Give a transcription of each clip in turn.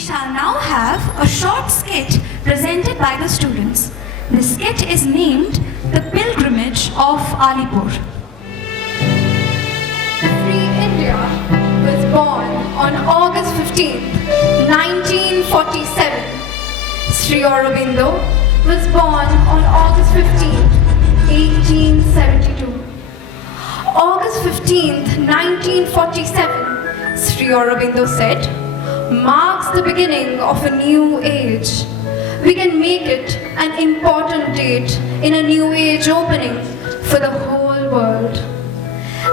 shall now have a short skit presented by the students. The skit is named The Pilgrimage of Alipur. Free India was born on August 15th, 1947. Sri Aurobindo was born on August 15th, 1872. August 15th, 1947, Sri Aurobindo said, marks the beginning of a new age. We can make it an important date in a new age opening for the whole world.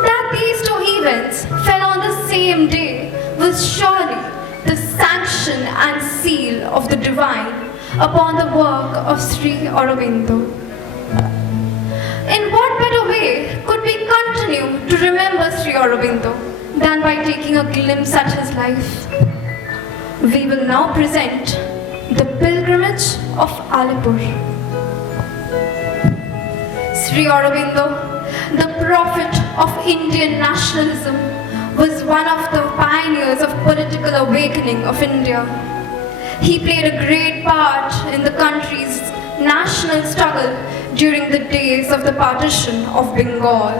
That these two events fell on the same day was surely the sanction and seal of the divine upon the work of Sri Aurobindo. In what better way could we continue to remember Sri Aurobindo than by taking a glimpse at his life? We will now present The Pilgrimage of Alipur. Sri Aurobindo, the prophet of Indian nationalism, was one of the pioneers of political awakening of India. He played a great part in the country's national struggle during the days of the partition of Bengal.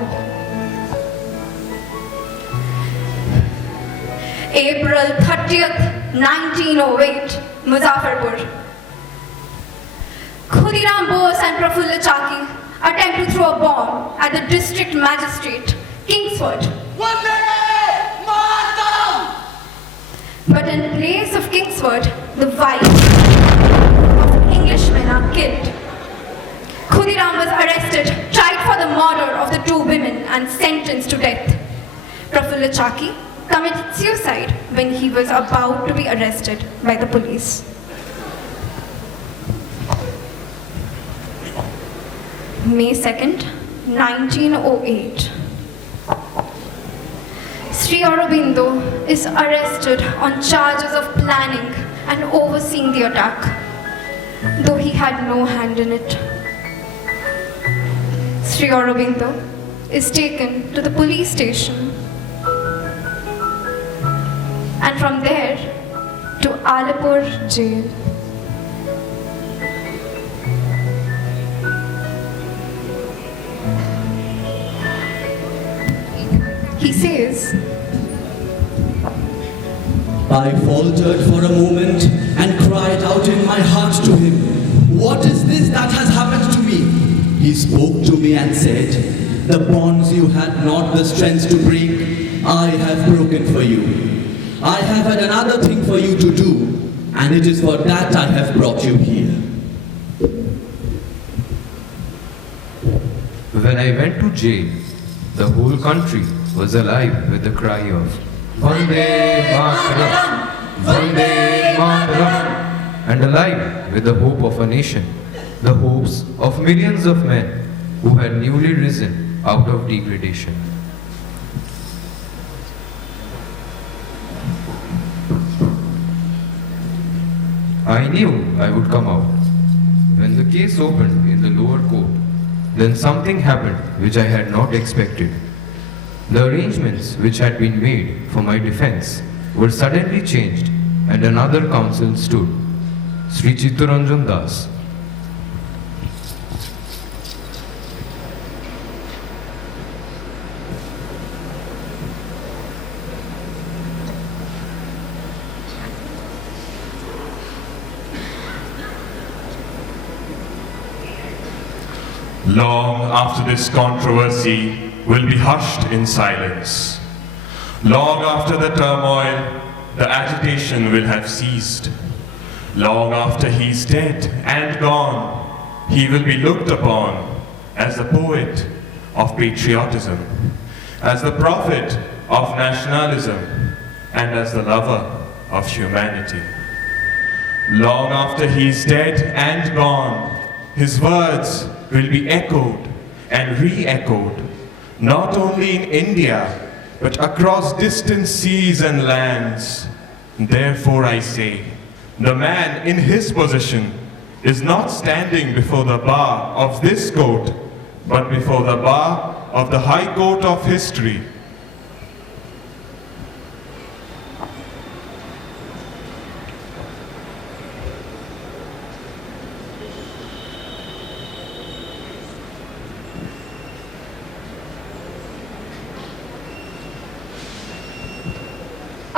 April 30th, 1908, Muzaffarpur. Khudiram Bose and Prafulla Chaki attempt to throw a bomb at the district magistrate, Kingsford. But in place of Kingsford, the wives of Englishmen are killed. Khudiram was arrested, tried for the murder of the two women and sentenced to death. Prafulla Chaki committed suicide when he was about to be arrested by the police. May 2nd, 1908. Sri Aurobindo is arrested on charges of planning and overseeing the attack, though he had no hand in it. Sri Aurobindo is taken to the police station and from there to Alipur jail. He says, I faltered for a moment and cried out in my heart to him, "What is this that has happened to me?" He spoke to me and said, "The bonds you had not the strength to break, I have broken for you. I have had another thing for you to do, and it is for that I have brought you here." When I went to jail, the whole country was alive with the cry of Vande Mataram, Vande Mataram, and alive with the hope of a nation, the hopes of millions of men who had newly risen out of degradation. I knew I would come out. When the case opened in the lower court, then something happened which I had not expected. The arrangements which had been made for my defense were suddenly changed, and another counsel stood, Sri Chittaranjan Das. Long after this controversy will be hushed in silence. Long after the turmoil, the agitation will have ceased. Long after he's dead and gone, he will be looked upon as the poet of patriotism, as the prophet of nationalism, and as the lover of humanity. Long after he's dead and gone, his words will be echoed and re-echoed, not only in India, but across distant seas and lands. Therefore I say, the man in his position is not standing before the bar of this court, but before the bar of the High Court of History.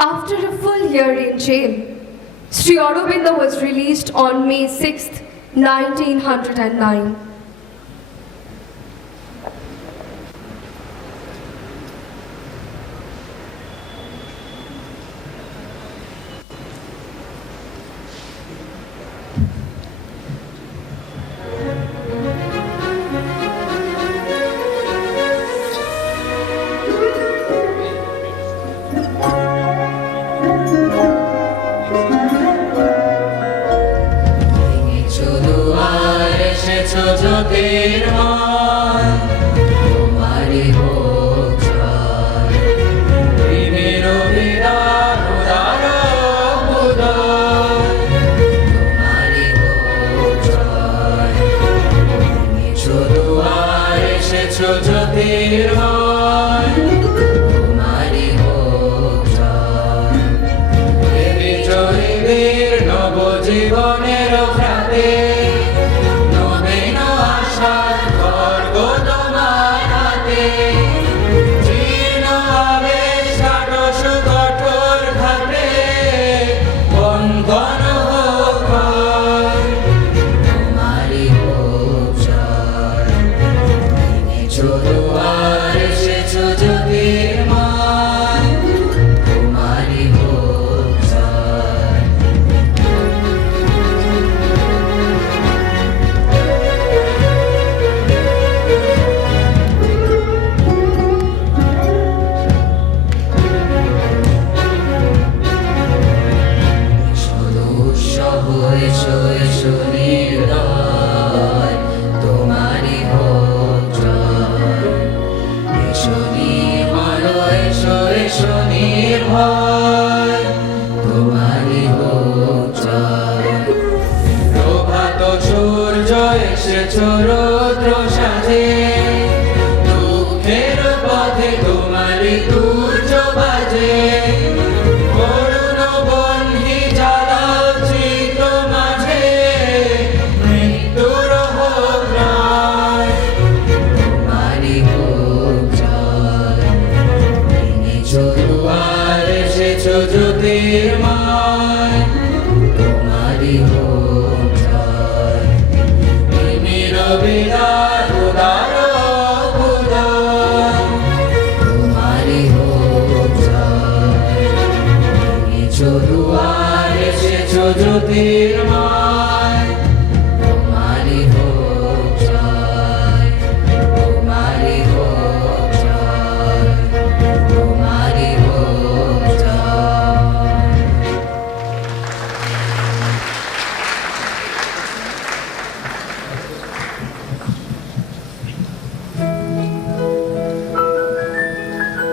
After a full year in jail, Sri Aurobindo was released on May 6, 1909.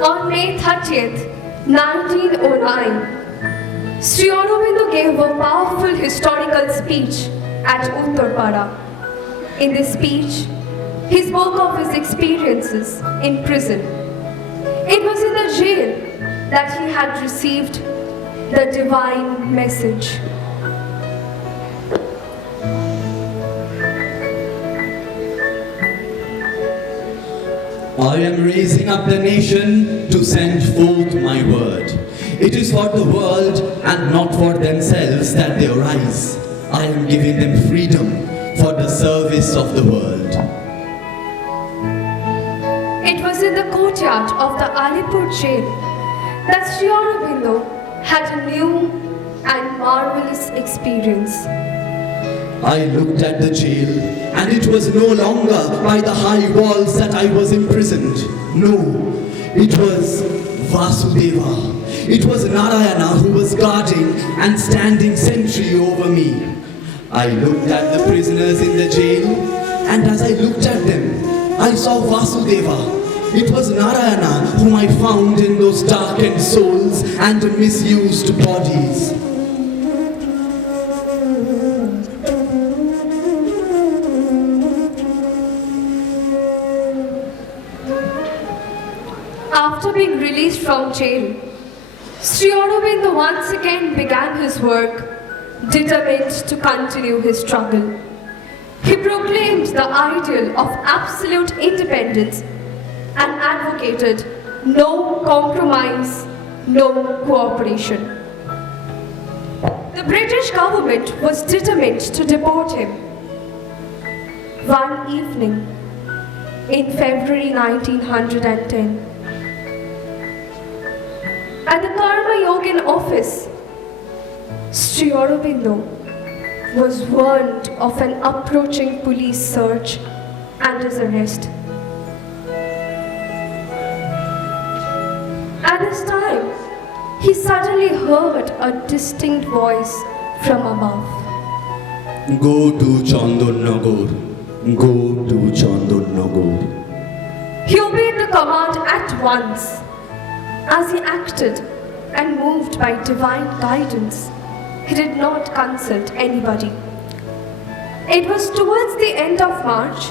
On May 30th, 1909, Sri Aurobindo gave a powerful historical speech at Uttarpara. In this speech, he spoke of his experiences in prison. It was in the jail that he had received the divine message. I am raising up the nation to send forth my word. It is for the world and not for themselves that they arise. I am giving them freedom for the service of the world. It was in the courtyard of the Alipur jail that Sri Aurobindo had a new and marvelous experience. I looked at the jail, and it was no longer by the high walls that I was imprisoned. No, it was Vasudeva. It was Narayana who was guarding and standing sentry over me. I looked at the prisoners in the jail, and as I looked at them, I saw Vasudeva. It was Narayana whom I found in those darkened souls and misused bodies. After being released from jail, Sri Aurobindo once again began his work, determined to continue his struggle. He proclaimed the ideal of absolute independence and advocated no compromise, no cooperation. The British government was determined to deport him. One evening in February 1910, at the Karma Yogin office, Sri Aurobindo was warned of an approaching police search and his arrest. At this time, he suddenly heard a distinct voice from above. Go to Chandanagar. Go to Chandanagar. He obeyed the command at once. As he acted and moved by divine guidance, he did not consult anybody. It was towards the end of March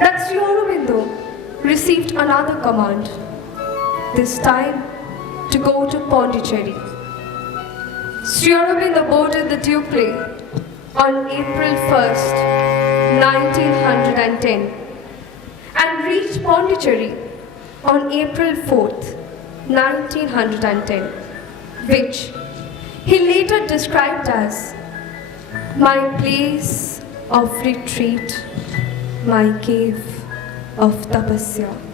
that Sri Aurobindo received another command, this time to go to Pondicherry. Sri Aurobindo boarded the Dupley on April 1st, 1910 and reached Pondicherry on April 4th, 1910, which he later described as my place of retreat, my cave of tapasya.